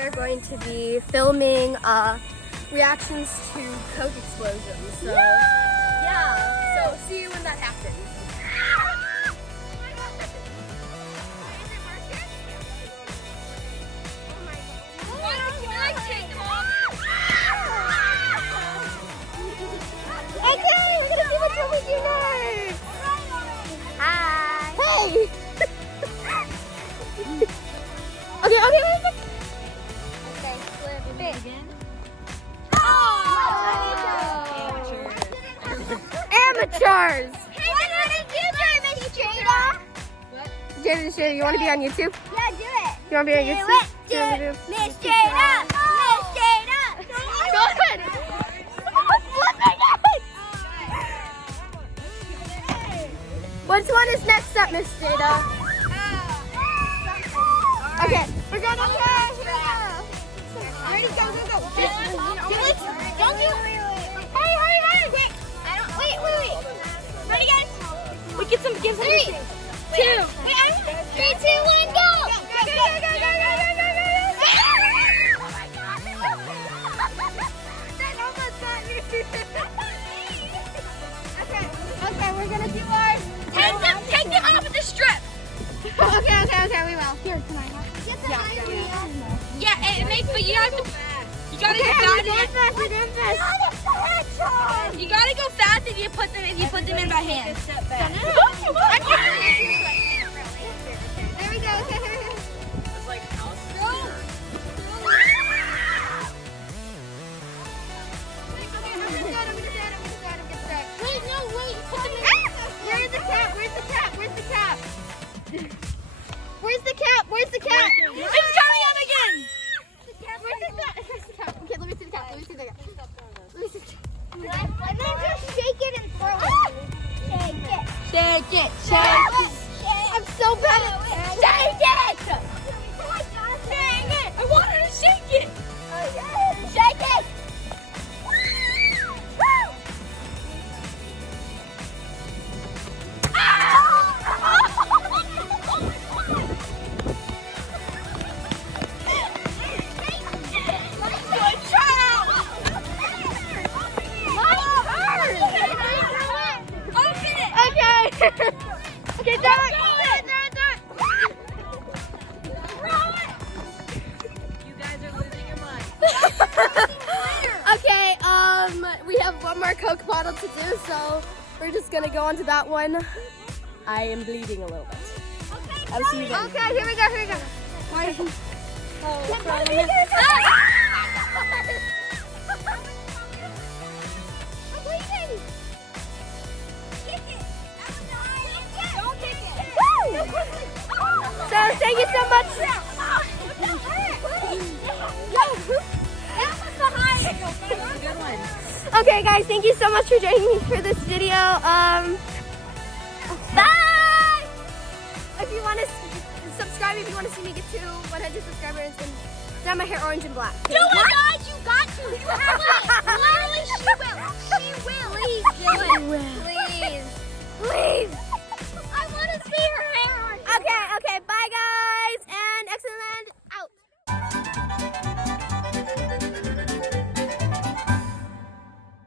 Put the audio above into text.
are going to be filming reactions to Coke explosions. So yeah, so see you when that happens. Okay, we're gonna see what's wrong with you next. Hi. Hey. Okay. Okay, again. Oh! Amateurs! Hey, what did you do, Miss Jada? Jada, you want to be on YouTube? Yeah, do it. You want to be on YouTube? Do it. Miss Jada. Miss Jada. Go ahead. Which one is next up, Miss Jada? Okay, we're going up here. Ready, go. Don't do it. Hurry. Wait. Ready, guys? We get some, give some. 3, 2. Wait, 3, 2, 1, go. Go. Oh my God. That almost got me. Okay, we're gonna do ours. Take them off of the strip. Okay, we will. Here, can I have? Yeah, it makes, but you have to. You gotta go fast. You gotta go fast if you put them in by hand. There we go. It's like house. Wait, no, wait. Put them in. Where's the cap? Where's the cap? It's coming up again! Where's the cap? Okay, let me see the cap. And then just shake it and throw it. Shake it. I'm so bad at shake it! Oh my gosh. Dang it! I wanted to shake it! Shake it. Okay, throw it! You guys are losing your mind. Okay, we have one more Coke bottle to do, so we're just gonna go on to that one. I am bleeding a little bit. I'll see you then. Okay, here we go. So thank you so much. Okay guys, thank you so much for joining me for this video. Bye! If you want to subscribe, if you want to see me get to 100 subscribers and dye my hair orange and black. Do it, guys! You got to! You have to! Literally, she will!